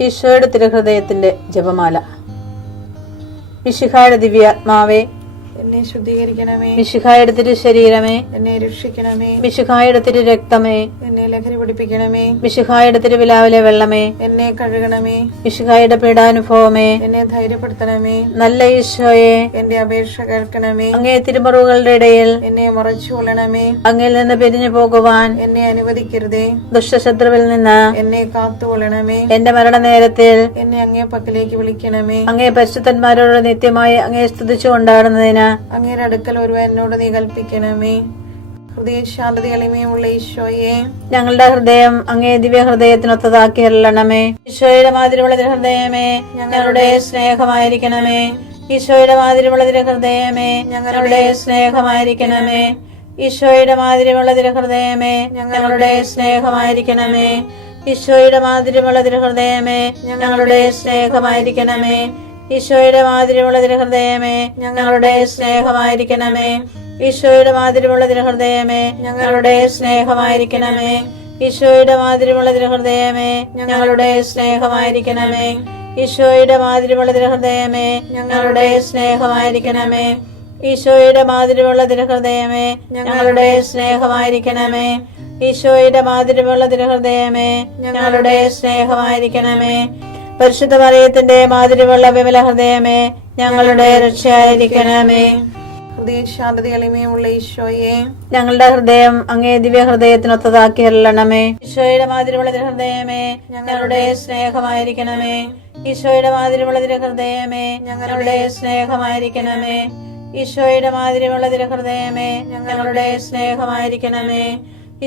ഈശോയുടെ തിരുഹൃദയത്തിന്റെ ജപമാല. മിശിഹായുടെ ദിവ്യാത്മാവേ, എന്നെ ശുദ്ധീകരിക്കണമേ. മിശിഹായുടെ തിരു ശരീരമേ, എന്നെ രക്ഷിക്കണമേ. മിശിഹായുടെ തിരു രക്തമേ, എന്നെ ലഹരി പിടിപ്പിക്കണമേ. മിശിഹായുടെ തിരുവിലാവിലെ വെള്ളമേ, എന്നെ കഴുകണമേ. മിശിഹായുടെ പീഡാനുഭവമേ, എന്നെ ധൈര്യപ്പെടുത്തണമേ. നല്ല ഈശോയെ, എന്റെ അപേക്ഷ കേൾക്കണമേ. അങ്ങേ തിരുമുറിവുകളുടെ ഇടയിൽ എന്നെ മറച്ചു കൊള്ളണമേ. അങ്ങിൽ നിന്ന് പിരിഞ്ഞു പോകുവാൻ എന്നെ അനുവദിക്കരുതേ. ദുഷ്ടശത്രുവിൽ നിന്ന് എന്നെ കാത്തുകൊള്ളണമേ. എന്റെ മരണനേരത്തിൽ എന്നെ അങ്ങേ പക്കലേക്ക് വിളിക്കണമേ. അങ്ങേ പരിശുദ്ധന്മാരോട് നിത്യമായി അങ്ങേ സ്തുതിച്ചു കൊണ്ടാടുന്നതിന് അങ്ങയുടെ അടുക്കൽ ഒരുവൻ എന്നോട് നീ കൽപ്പിക്കണമേ. ഹൃദയ ശാന്തത എളിമയുമുള്ള ഈശോയെ, ഞങ്ങളുടെ ഹൃദയം അങ്ങേ ദിവ്യ ഹൃദയത്തിനൊത്തതാക്കി അരുളണമേ. ഈശോയുടെ മാതിരിയുള്ള ഹൃദയമേ, ഞങ്ങളുടെ സ്നേഹമായിരിക്കണമേ. ഈശോയുടെ മാതിരിയുള്ള ഹൃദയമേ, ഞങ്ങളുടെ സ്നേഹമായിരിക്കണമേ. ഈശോയുടെ മാതിരിയുള്ള ഹൃദയമേ, ഞങ്ങളുടെ സ്നേഹമായിരിക്കണമേ. ഈശോയുടെ മാതിരിയുള്ള ഹൃദയമേ, ഞങ്ങളുടെ സ്നേഹമായിരിക്കണമേ. ഈശോയുടെ മാതിരിയുള്ള ഹൃദയമേ, ഞങ്ങളുടെ സ്നേഹമായിരിക്കണമേ. ഈശോയുടെ മാതിരിയുള്ള ഹൃദയമേ, ഞങ്ങളുടെ സ്നേഹമായിരിക്കണമേ. ഈശോയുടെ മാതിരിയുള്ള ഹൃദയമേ, ഞങ്ങളുടെ സ്നേഹമായിരിക്കണമേ. ഈശോയുടെ മാതിരിയുള്ള ഹൃദയമേ, ഞങ്ങളുടെ സ്നേഹമായിരിക്കണമേ. ഈശോയുടെ മാതിരിയുള്ള ഹൃദയമേ, ഞങ്ങളുടെ സ്നേഹമായിരിക്കണമേ. ഈശോയുടെ മാതിരിയുള്ള ഹൃദയമേ, ഞങ്ങളുടെ സ്നേഹമായിരിക്കണമേ. പരിശുദ്ധ മറിയത്തിന്റെ മാതിരിയുള്ള വിമല ഹൃദയമേ, ഞങ്ങളുടെ രക്ഷയായിരിക്കണമേ. ഹൃദയ ശാന്തത എളിമയുമുള്ള ഈശോയെ, ഞങ്ങളുടെ ഹൃദയം അങ്ങേ ദിവ്യ ഹൃദയത്തിനൊത്തതാക്കി അരുളണമേ. ഈശോയുടെ മാതിരിയുള്ള ഹൃദയമേ, ഞങ്ങളുടെ സ്നേഹമായിരിക്കണമേ. ഈശോയുടെ മാതിരിയുള്ള ഹൃദയമേ, ഞങ്ങളുടെ സ്നേഹമായിരിക്കണമേ. ഈശോയുടെ മാതിരിയുള്ള ഹൃദയമേ, ഞങ്ങളുടെ സ്നേഹമായിരിക്കണമേ.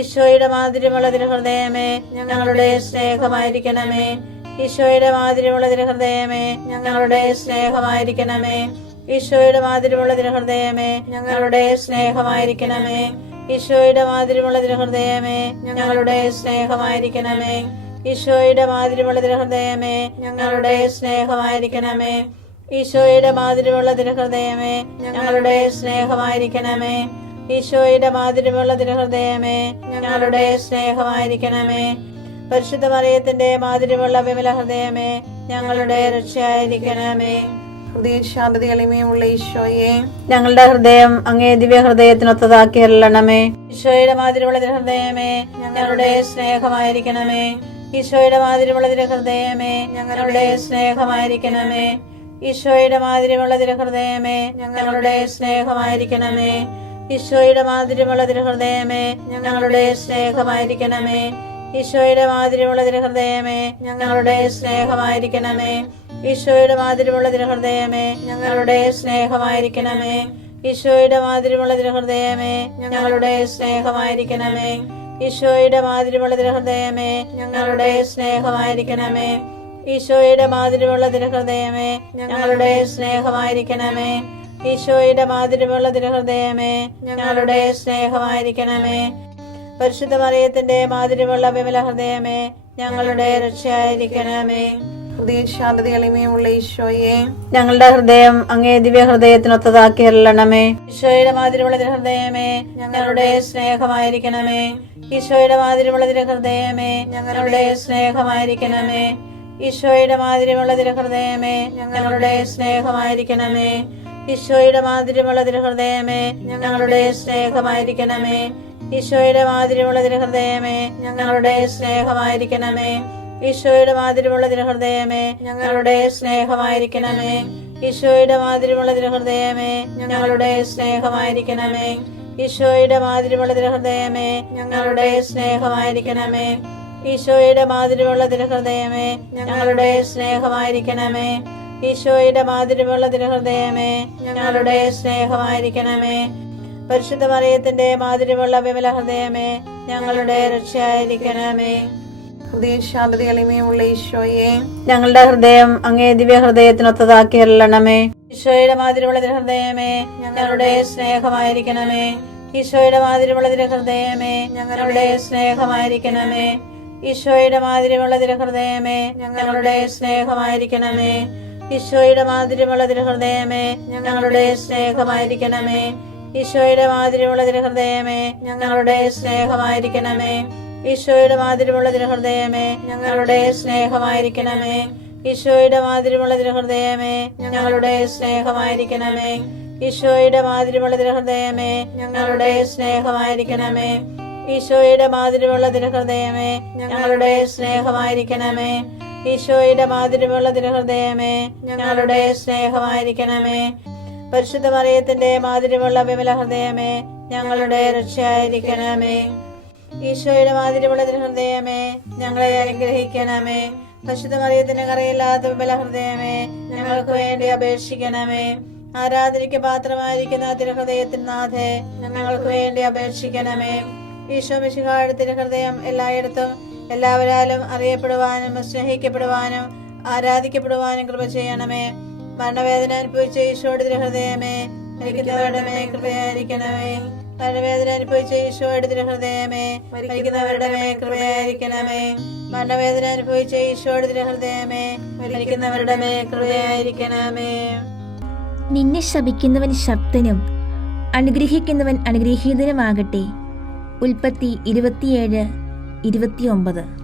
ഈശോയുടെ മാതിരിയുള്ള ഹൃദയമേ, ഞങ്ങളുടെ സ്നേഹമായിരിക്കണമേ. ഈശോയുടെ മാതിരിയുള്ള ഹൃദയമേ, ഞങ്ങളുടെ സ്നേഹമായിരിക്കണമേ. ഈശോയുടെ മാതിരിയുള്ള ഹൃദയമേ, ഞങ്ങളുടെ സ്നേഹമായിരിക്കണമേ. ഈശോയുടെ മാതിരിയുള്ള ഹൃദയമേ, ഞങ്ങളുടെ സ്നേഹമായിരിക്കണമേ. ഈശോയുടെ മാതിരിയുള്ള ഹൃദയമേ, ഞങ്ങളുടെ സ്നേഹമായിരിക്കണമേ. ഈശോയുടെ മാതിരിയുള്ള ഹൃദയമേ, ഞങ്ങളുടെ സ്നേഹമായിരിക്കണമേ. ഈശോയുടെ മാതിരിയുള്ള ഹൃദയമേ, ഞങ്ങളുടെ സ്നേഹമായിരിക്കണമേ. പരിശുദ്ധ മറിയത്തിന്റെ മാതിരിയുള്ള വിമല ഹൃദയമേ, ഞങ്ങളുടെ രക്ഷയായിരിക്കണമേ. ഹൃദയ ശാന്തത എളിമയുമുള്ള ഈശോയെ, ഞങ്ങളുടെ ഹൃദയം അങ്ങേ ദിവ്യ ഹൃദയത്തിനൊത്തതാക്കി അരുളണമേ. ഈശോയുടെ മാതിരിയുള്ള ഹൃദയമേ, ഞങ്ങളുടെ സ്നേഹമായിരിക്കണമേ. ഈശോയുടെ മാതിരിയുള്ള ഹൃദയമേ, ഞങ്ങളുടെ സ്നേഹമായിരിക്കണമേ. ഈശോയുടെ മാതിരിയുള്ള ഹൃദയമേ, ഞങ്ങളുടെ സ്നേഹമായിരിക്കണമേ. ഈശോയുടെ മാതിരിയുള്ള ഹൃദയമേ, ഞങ്ങളുടെ സ്നേഹമായിരിക്കണമേ. ഈശോയുടെ മാതിരിയുള്ള ഹൃദയമേ, ഞങ്ങളുടെ സ്നേഹമായിരിക്കണമേ. ഈശോയുടെ മാതിരിയുള്ള ഹൃദയമേ, ഞങ്ങളുടെ സ്നേഹമായിരിക്കണമേ. ഈശോയുടെ മാതിരിയുള്ള ഹൃദയമേ, ഞങ്ങളുടെ സ്നേഹമായിരിക്കണമേ. ഈശോയുടെ മാതിരിയുള്ള ഹൃദയമേ, ഞങ്ങളുടെ സ്നേഹമായിരിക്കണമേ. ഈശോയുടെ മാതിരിയുള്ള ഹൃദയമേ, ഞങ്ങളുടെ സ്നേഹമായിരിക്കണമേ. ഈശോയുടെ മാതിരിയുള്ള ഹൃദയമേ, ഞങ്ങളുടെ സ്നേഹമായിരിക്കണമേ. പരിശുദ്ധ മറിയത്തിന്റെ മാതിരിയുള്ള വിമല ഹൃദയമേ, ഞങ്ങളുടെ രക്ഷയായിരിക്കണമേ. ഹൃദയ ശാന്തത എളിമയുമുള്ള ഈശോയെ, ഞങ്ങളുടെ ഹൃദയം അങ്ങേ ദിവ്യ ഹൃദയത്തിനൊത്തതാക്കി അരുളണമേ. ഈശോയുടെ മാതിരിയുള്ള ഹൃദയമേ, ഞങ്ങളുടെ സ്നേഹമായിരിക്കണമേ. ഈശോയുടെ മാതിരിയുള്ള ഹൃദയമേ, ഞങ്ങളുടെ സ്നേഹമായിരിക്കണമേ. ഈശോയുടെ മാതിരിയുള്ള ഹൃദയമേ, ഞങ്ങളുടെ സ്നേഹമായിരിക്കണമേ. ഈശോയുടെ മാതിരിയുള്ള ഹൃദയമേ, ഞങ്ങളുടെ സ്നേഹമായിരിക്കണമേ. ഈശോയുടെ മാതിരിയുള്ള ഹൃദയമേ, ഞങ്ങളുടെ സ്നേഹമായിരിക്കണമേ. ഈശോയുടെ മാതിരിയുള്ള ഹൃദയമേ, ഞങ്ങളുടെ സ്നേഹമായിരിക്കണമേ. ഈശോയുടെ മാതിരിയുള്ള ഹൃദയമേ, ഞങ്ങളുടെ സ്നേഹമായിരിക്കണമേ. ഈശോയുടെ മാതിരിയുള്ള ഹൃദയമേ, ഞങ്ങളുടെ സ്നേഹമായിരിക്കണമേ. ഈശോയുടെ മാതിരിയുള്ള ഹൃദയമേ, ഞങ്ങളുടെ സ്നേഹമായിരിക്കണമേ. ഈശോയുടെ മാതിരിയുള്ള ഹൃദയമേ, ഞങ്ങളുടെ സ്നേഹമായിരിക്കണമേ. പരിശുദ്ധ മറിയത്തിന്റെ മാതിരിയുള്ള വിമല ഹൃദയമേ, ഞങ്ങളുടെ രക്ഷയായിരിക്കണമേ. ഹൃദയ ശാന്തത എളിമയുമുള്ള ഈശോയെ, ഞങ്ങളുടെ ഹൃദയം അങ്ങേ ദിവ്യ ഹൃദയത്തിനൊത്തതാക്കി അരുളണമേ. ഈശോയുടെ മാതിരിയുള്ള ഹൃദയമേ, ഞങ്ങളുടെ സ്നേഹമായിരിക്കണമേ. ഈശോയുടെ മാതിരിയുള്ള ഹൃദയമേ, ഞങ്ങളുടെ സ്നേഹമായിരിക്കണമേ. ഈശോയുടെ മാതിരിയുള്ള ഹൃദയമേ, ഞങ്ങളുടെ സ്നേഹമായിരിക്കണമേ. ഈശോയുടെ മാതിരിയുള്ള ഹൃദയമേ, ഞങ്ങളുടെ സ്നേഹമായിരിക്കണമേ. ഈശോയുടെ മാതിരിയുള്ള ഹൃദയമേ, ഞങ്ങളുടെ സ്നേഹമായിരിക്കണമേ. ഈശോയുടെ മാതിരിമുള്ള തിരുഹൃദയമേ ഞങ്ങളുടെ സ്നേഹമായിരിക്കണമേ. ഈശോയുടെ മാതിരിമുള്ള തിരുഹൃദയമേ ഞങ്ങളുടെ സ്നേഹമായിരിക്കണമേ. ഈശോയുടെ മാതിരിമുള്ള തിരുഹൃദയമേ ഞങ്ങളുടെ സ്നേഹമായിരിക്കണമേ. ഈശോയുടെ മാതിരിമുള്ള തിരുഹൃദയമേ ഞങ്ങളുടെ സ്നേഹമായിരിക്കണമേ. ഈശോയുടെ മാതിരിമുള്ള തിരുഹൃദയമേ ഞങ്ങളുടെ സ്നേഹമായിരിക്കണമേ. പരിശുദ്ധ മറിയത്തിന്റെ മാതിരിമുള്ള വിമല ഹൃദയമേ ഞങ്ങളുടെ രക്ഷയായിരിക്കണമേ. ഈശോയുടെ മാതിരിമുള്ള തിരുഹൃദയമേ ഞങ്ങളെ അനുഗ്രഹിക്കണമേ. പരിശുദ്ധ മറിയത്തിന്റെ കറയില്ലാത്ത വിമല ഹൃദയമേ ഞങ്ങൾക്ക് വേണ്ടി അപേക്ഷിക്കണമേ. ആരാധനയ്ക്ക് പാത്രമായിരിക്കുന്ന തിരുഹൃദയത്തിൻ നാഥേ ഞങ്ങൾക്ക് വേണ്ടി അപേക്ഷിക്കണമേ. ഈശോ മിശിഹായുടെ തിരുഹൃദയം എല്ലായിടത്തും എല്ലാവരാലും അറിയപ്പെടുവാനും സ്നേഹിക്കപ്പെടുവാനും ആരാധിക്കപ്പെടുവാനും കൃപ ചെയ്യണമേ. മരണവേദന അനുഭവിച്ച ഈശോയുടെ തിരുഹൃദയമേ മരിക്കുന്നവരുടെ മേൽ കൃപയായിരിക്കണമേ. മരണവേദന അനുഭവിച്ച ഈശോയുടെ തിരുഹൃദയമേ മരിക്കുന്നവരുടെ മേൽ കൃപയായിരിക്കണമേ. മരണവേദന അനുഭവിച്ച ഈശോയുടെ തിരുഹൃദയമേ മരിക്കുന്നവരുടെ മേൽ കൃപയായിരിക്കണമേ. നിന്നെ ശപിക്കുന്നവൻ ശക്തനും അനുഗ്രഹിക്കുന്നവൻ അനുഗ്രഹീതനുമാകട്ടെ. ഉൽപ്പത്തി 27:29.